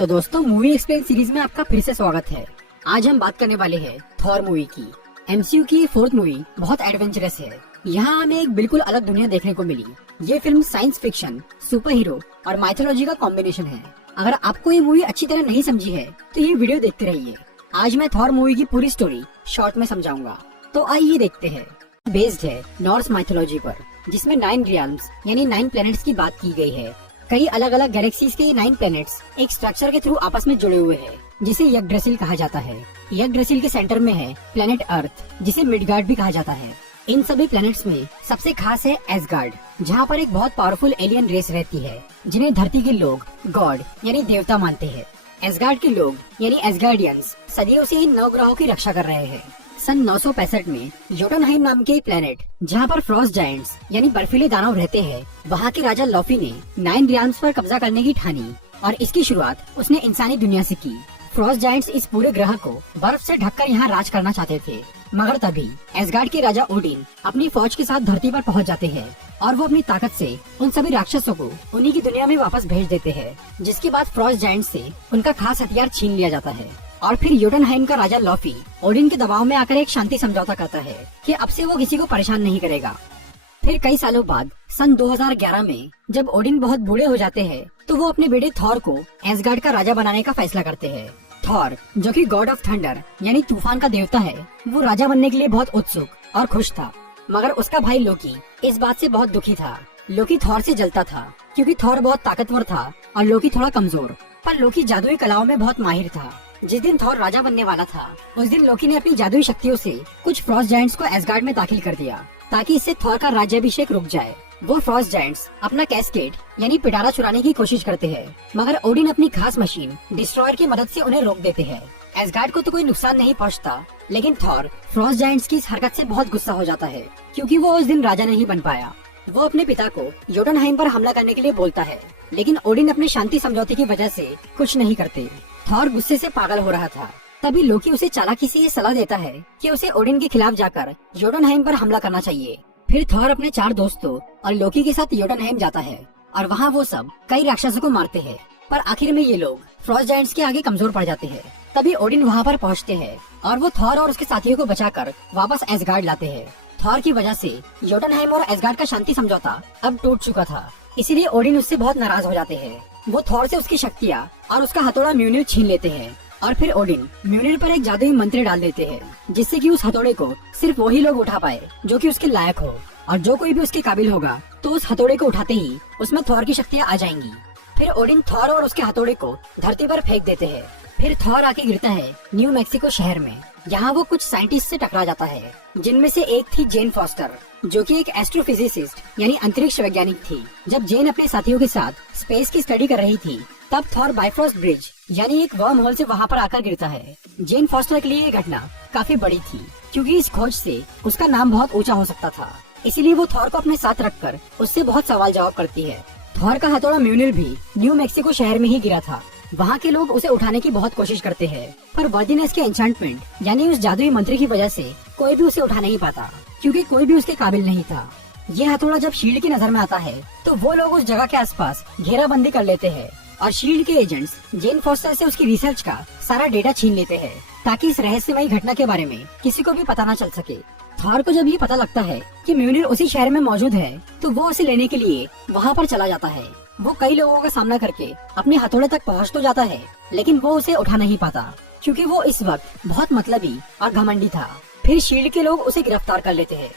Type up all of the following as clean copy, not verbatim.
तो दोस्तों, movie explain series में आपका फिर से स्वागत है। आज हम बात करने वाले हैं थॉर मूवी की। एमसीयू की 4th मूवी बहुत एडवेंचरस है। यहाँ हमें एक बिल्कुल अलग दुनिया देखने को मिली। ये film science fiction, super hero और माइथोलॉजी का कॉम्बिनेशन है। अगर आपको ये मूवी अच्छी तरह नहीं समझी है तो ये वीडियो देखते रहिए। आज मैं थॉर मूवी की पूरी स्टोरी शॉर्ट में समझाऊंगा, तो आइए देखते हैं। बेस्ड है नॉर्स माइथोलॉजी पर, जिसमें 9 रियल्म्स यानी 9 प्लैनेट्स की बात की गई है। कई अलग अलग गैलेक्सीज के ये 9 प्लैनेट्स एक स्ट्रक्चर के थ्रू आपस में जुड़े हुए हैं, जिसे यग्ड्रसिल कहा जाता है। यग्ड्रसिल के सेंटर में है प्लैनेट अर्थ, जिसे मिडगार्ड भी कहा जाता है। इन सभी प्लैनेट्स में सबसे खास है एसगार्ड, जहाँ पर एक बहुत पावरफुल एलियन रेस रहती है, जिन्हें धरती के लोग गॉड यानी देवता मानते हैं। एसगार्ड के लोग यानी एसगार्डियंस सदियों से इन 9 ग्रहों की रक्षा कर रहे हैं। सन 965 में जोटनहाइम नाम के प्लेनेट, जहाँ पर फ्रॉस्ट जायंट्स यानी बर्फीले दानव रहते हैं, वहाँ के राजा लॉफी ने 9 रियल्म्स पर कब्जा करने की ठानी और इसकी शुरुआत उसने इंसानी दुनिया से की। फ्रॉस्ट जायंट्स इस पूरे ग्रह को बर्फ से ढककर यहाँ राज करना चाहते थे, मगर तभी एसगार्ड के राजा ओडिन अपनी फौज के साथ धरती पर पहुँच जाते हैं और वो अपनी ताकत से उन सभी राक्षसों को उन्हीं की दुनिया में वापस भेज देते हैं। जिसके बाद फ्रॉस्ट जायंट्स से उनका खास हथियार छीन लिया जाता है और फिर योटनहाइम का राजा लॉफी ओडिन के दबाव में आकर एक शांति समझौता करता है कि अब से वो किसी को परेशान नहीं करेगा। फिर कई सालों बाद सन 2011 में जब ओडिन बहुत बूढ़े हो जाते हैं, तो वो अपने बेटे थॉर को एसगार्ड का राजा बनाने का फैसला करते हैं। थॉर, जो कि गॉड ऑफ थंडर यानी तूफान का देवता है, वो राजा बनने के लिए बहुत उत्सुक और खुश था। मगर उसका भाई लोकी इस बात से बहुत दुखी था। लोकी थॉर से जलता था क्योंकि थॉर बहुत ताकतवर था और लोकी थोड़ा कमजोर। पर लोकी जादुई कलाओं में बहुत माहिर था। जिस दिन थॉर राजा बनने वाला था, उस दिन लोकी ने अपनी जादुई शक्तियों से कुछ फ्रॉस्ट जायंट्स को एसगार्ड में दाखिल कर दिया, ताकि इससे थॉर का राज्याभिषेक रुक जाए। वो फ्रॉस्ट जायंट्स अपना कैस्केड यानी पिटारा चुराने की कोशिश करते हैं, मगर ओडिन अपनी खास मशीन डिस्ट्रॉयर की मदद से उन्हें रोक देते हैं। एसगार्ड को तो कोई नुकसान नहीं पहुंचता, लेकिन थॉर फ्रॉस्ट जायंट्स की इस हरकत से बहुत गुस्सा हो जाता है, क्योंकि वो उस दिन राजा नहीं बन पाया। वो अपने पिता को योटनहाइम पर हमला करने के लिए बोलता है, लेकिन ओडिन अपने शांति समझौते की वजह से कुछ नहीं करते। थॉर गुस्से से पागल हो रहा था। तभी लोकी उसे चालाकी से ये सलाह देता है कि उसे ओडिन के खिलाफ जाकर योटनहाइम पर हमला करना चाहिए। फिर थॉर अपने 4 दोस्तों और लोकी के साथ योटनहाइम जाता है और वहाँ वो सब कई राक्षसों को मारते हैं। पर आखिर में ये लोग फ्रॉस्ट जायंट्स के आगे कमजोर पड़ जाते हैं। तभी ओडिन वहाँ पर पहुँचते हैं और वो थॉर और उसके साथियों को बचाकर वापस एसगार्ड लाते हैं। थॉर की वजह से योटनहाइम और एसगार्ड का शांति समझौता अब टूट चुका था, इसीलिए ओडिन उससे बहुत नाराज हो जाते हैं। वो थॉर से उसकी शक्तियाँ और उसका हथौड़ा म्यूनिर छीन लेते हैं और फिर ओडिन म्यूनिर पर एक जादुई मंत्र डाल देते हैं, जिससे कि उस हथौड़े को सिर्फ वही लोग उठा पाए जो कि उसके लायक हो, और जो कोई भी उसके काबिल होगा तो उस हथौड़े को उठाते ही उसमें थॉर की शक्तियाँ आ जाएंगी। फिर ओडिन थॉर और उसके हथौड़े को धरती पर फेंक देते हैं। फिर थॉर आके गिरता है न्यू मैक्सिको शहर में। यहाँ वो कुछ साइंटिस्ट से टकरा जाता है, जिनमें से एक थी जेन फॉस्टर, जो कि एक एस्ट्रोफिजिसिस्ट यानी अंतरिक्ष वैज्ञानिक थी। जब जेन अपने साथियों के साथ स्पेस की स्टडी कर रही थी, तब थॉर बाइफ्रॉस्ट ब्रिज यानी एक वर्म होल से वहाँ पर आकर गिरता है। जेन फॉस्टर के लिए ये घटना काफी बड़ी थी, क्योंकि इस खोज से उसका नाम बहुत ऊंचा हो सकता था। इसीलिए वो थॉर को अपने साथ रखकर उससे बहुत सवाल जवाब करती है। थॉर का हथौड़ा म्यूनिर भी न्यू मैक्सिको शहर में ही गिरा था। वहाँ के लोग उसे उठाने की बहुत कोशिश करते हैं, पर वर्दीनेस के एन्चेंटमेंट यानी उस जादुई मंत्र की वजह से कोई भी उसे उठा नहीं पाता, क्योंकि कोई भी उसके काबिल नहीं था। ये हथौड़ा जब शील्ड की नजर में आता है, तो वो लोग उस जगह के आसपास घेराबंदी कर लेते हैं और शील्ड के एजेंट्स जेन फॉस्टर से उसकी रिसर्च का सारा डेटा छीन लेते हैं, ताकि इस रहस्यमयी घटना के बारे में किसी को भी पता न चल सके। थॉर को जब ये पता लगता है कि म्यूनिर उसी शहर में मौजूद है, तो वो उसे लेने के लिए वहाँ पर चला जाता है। वो कई लोगों का सामना करके अपने हथौड़े तक पहुँच तो जाता है, लेकिन वो उसे उठा नहीं पाता, क्योंकि वो इस वक्त बहुत मतलबी और घमंडी था। फिर शील्ड के लोग उसे गिरफ्तार कर लेते हैं।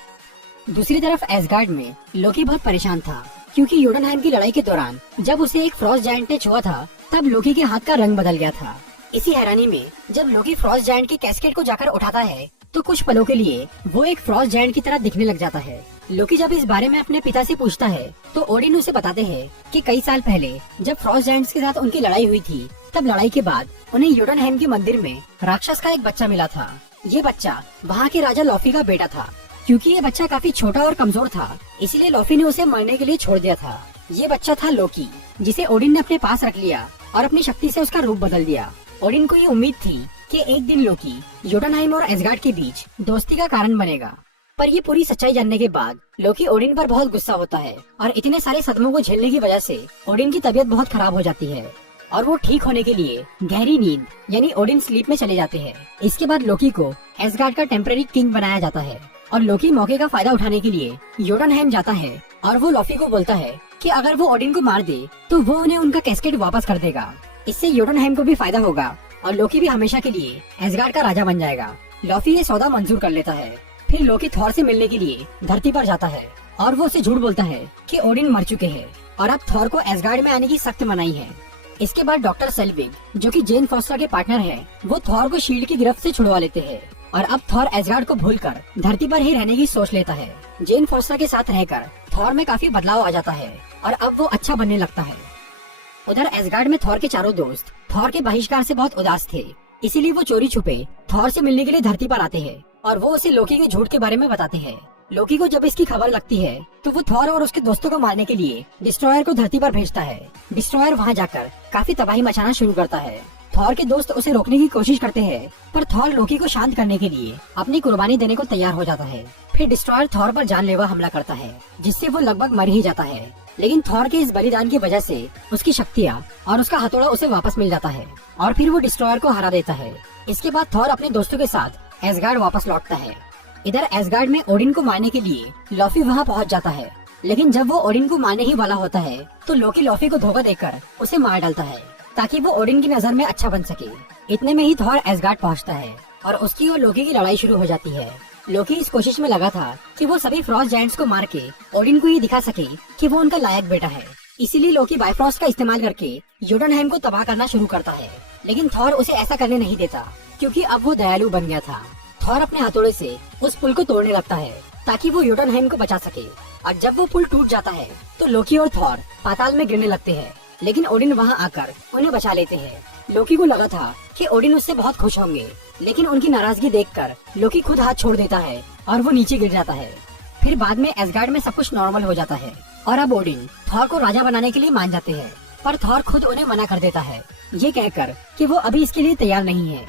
दूसरी तरफ एसगार्ड में लोकी बहुत परेशान था, क्योंकि योटनहाइम की लड़ाई के दौरान जब उसे एक फ्रॉस्ट जायंट ने छुआ था, तब लोकी के हाथ का रंग बदल गया था। इसी हैरानी में जब लोकी फ्रॉस्ट जायंट के कैस्केड को जाकर उठाता है, तो कुछ पलों के लिए वो एक फ्रॉस्ट जायंट की तरह दिखने लग जाता है। लोकी जब इस बारे में अपने पिता से पूछता है, तो ओडिन उसे बताते हैं कि कई साल पहले जब फ्रॉस्ट जायंट्स के साथ उनकी लड़ाई हुई थी, तब लड़ाई के बाद उन्हें योटनहाइम के मंदिर में राक्षस का एक बच्चा मिला था। ये बच्चा वहाँ के राजा लॉफी का बेटा था। क्योंकि ये बच्चा काफी छोटा और कमजोर था, इसीलिए लॉफी ने उसे मरने के लिए छोड़ दिया था। ये बच्चा था लोकी, जिसे ओडिन ने अपने पास रख लिया और अपनी शक्ति से उसका रूप बदल दिया। ओडिन को ये उम्मीद थी कि एक दिन लोकी योटनहाइम और एसगार्ड के बीच दोस्ती का कारण बनेगा, पर ये पूरी सच्चाई जानने के बाद लोकी ओडिन पर बहुत गुस्सा होता है और इतने सारे सदमों को झेलने की वजह से ओडिन की तबीयत बहुत खराब हो जाती है और वो ठीक होने के लिए गहरी नींद यानी ओडिन स्लीप में चले जाते हैं। इसके बाद लोकी को एसगार्ड का टेम्पररी किंग बनाया जाता है और लोकी मौके का फायदा उठाने के लिए योटुनहेम जाता है और वो लॉफी को बोलता है कि अगर वो ओडिन को मार दे तो वो उन्हें उनका कैस्केट वापस कर देगा। इससे योटुनहेम को भी फायदा होगा और लोकी भी हमेशा के लिए एसगार्ड का राजा बन जाएगा। लॉफी ये सौदा मंजूर कर लेता है। फिर लोकी थॉर से मिलने के लिए धरती पर जाता है और वो उसे झूठ बोलता है कि ओडिन मर चुके हैं और अब थॉर को एसगार्ड में आने की सख्त मनाही है। इसके बाद डॉक्टर सेल्विग जो कि जेन फॉस्टर के पार्टनर है, वो थॉर को शील्ड की गिरफ्त से छुड़वा लेते हैं और अब थॉर एसगार्ड को भूलकर धरती पर ही रहने की सोच लेता है। जेन फॉस्टर के साथ रहकर थॉर में काफी बदलाव आ जाता है और अब वो अच्छा बनने लगता है। उधर एसगार्ड में थॉर के चारों दोस्त थॉर के बहिष्कार से बहुत उदास थे, इसीलिए वो चोरी छुपे थॉर से मिलने के लिए धरती पर आते हैं और वो उसे लोकी के झूठ के बारे में बताते हैं। लोकी को जब इसकी खबर लगती है तो वो थॉर और उसके दोस्तों को मारने के लिए डिस्ट्रॉयर को धरती पर भेजता है। डिस्ट्रॉयर वहाँ जाकर काफी तबाही मचाना शुरू करता है। थॉर के दोस्त उसे रोकने की कोशिश करते हैं, पर थॉर लोकी को शांत करने के लिए अपनी कुर्बानी देने को तैयार हो जाता है। फिर डिस्ट्रॉयर थॉर पर जानलेवा हमला करता है, जिससे वो लगभग मर ही जाता है। लेकिन थॉर के इस बलिदान की वजह से उसकी शक्तियाँ और उसका हथौड़ा उसे वापस मिल जाता है और फिर वो डिस्ट्रॉयर को हरा देता है। इसके बाद थॉर अपने दोस्तों के साथ एसगार्ड वापस लौटता है। इधर एसगार्ड में ओडिन को मारने के लिए लॉफी वहाँ पहुँच जाता है, लेकिन जब वो ओडिन को मारने ही वाला होता है तो लोकी लॉफी को धोखा देकर उसे मार डालता है ताकि वो ओडिन की नजर में अच्छा बन सके। इतने में ही थॉर एसगार्ड पहुँचता है और उसकी और लोकी की लड़ाई शुरू हो जाती है। लोकी इस कोशिश में लगा था कि वो सभी फ्रॉस्ट जायंट्स को मार के ओडिन को ये दिखा सके कि वो उनका लायक बेटा है। इसीलिए लोकी बायफ्रॉस्ट का इस्तेमाल करके योटुनहेम को तबाह करना शुरू करता है, लेकिन थॉर उसे ऐसा करने नहीं देता क्योंकि अब वो दयालु बन गया था। थॉर अपने हथौड़े से उस पुल को तोड़ने लगता है ताकि वो योटुनहेम को बचा सके और जब वो पुल टूट जाता है तो लोकी और थॉर पाताल में गिरने लगते हैं, लेकिन ओडिन वहाँ आकर उन्हें बचा लेते हैं। लोकी को लगा था कि ओडिन उससे बहुत खुश होंगे, लेकिन उनकी नाराजगी देखकर लोकी खुद हाथ छोड़ देता है और वो नीचे गिर जाता है। फिर बाद में एसगार्ड में सब कुछ नॉर्मल हो जाता है और अब ओडिन थॉर को राजा बनाने के लिए मान जाते हैं, पर थॉर खुद उन्हें मना कर देता है, ये कहकर कि वो अभी इसके लिए तैयार नहीं है।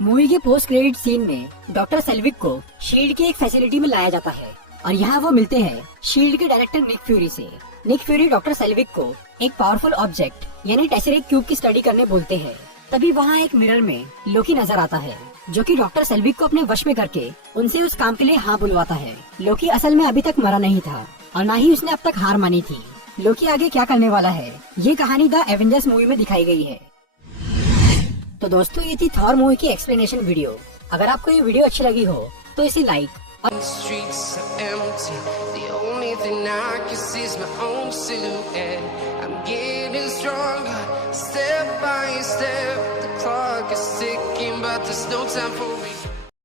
मूवी के पोस्ट क्रेडिट सीन में डॉक्टर सेल्विग को शील्ड की एक फैसिलिटी में लाया जाता है और यहाँ वो मिलते हैं शील्ड के डायरेक्टर निक फ्यूरी से। निक फ्यूरी डॉक्टर सेल्विग को एक पावरफुल ऑब्जेक्ट यानी टेसरेट क्यूब की स्टडी करने बोलते हैं। तभी वहाँ एक मिरर में लोकी नजर आता है, जो कि डॉक्टर सेल्विग को अपने वश में करके उनसे उस काम के लिए हाँ बुलवाता है। लोकी असल में अभी तक मरा नहीं था और न ही उसने अब तक हार मानी थी। लोकी आगे क्या करने वाला है, ये कहानी द एवेंजर्स मूवी में दिखाई गई है। तो दोस्तों, ये थी थॉर मूवी की एक्सप्लेनेशन वीडियो। अगर आपको ये वीडियो अच्छी लगी हो तो इसे like The streets are empty. The only thing I can see is my own silhouette. I'm getting stronger, step by step. The clock is ticking, but there's no time for me.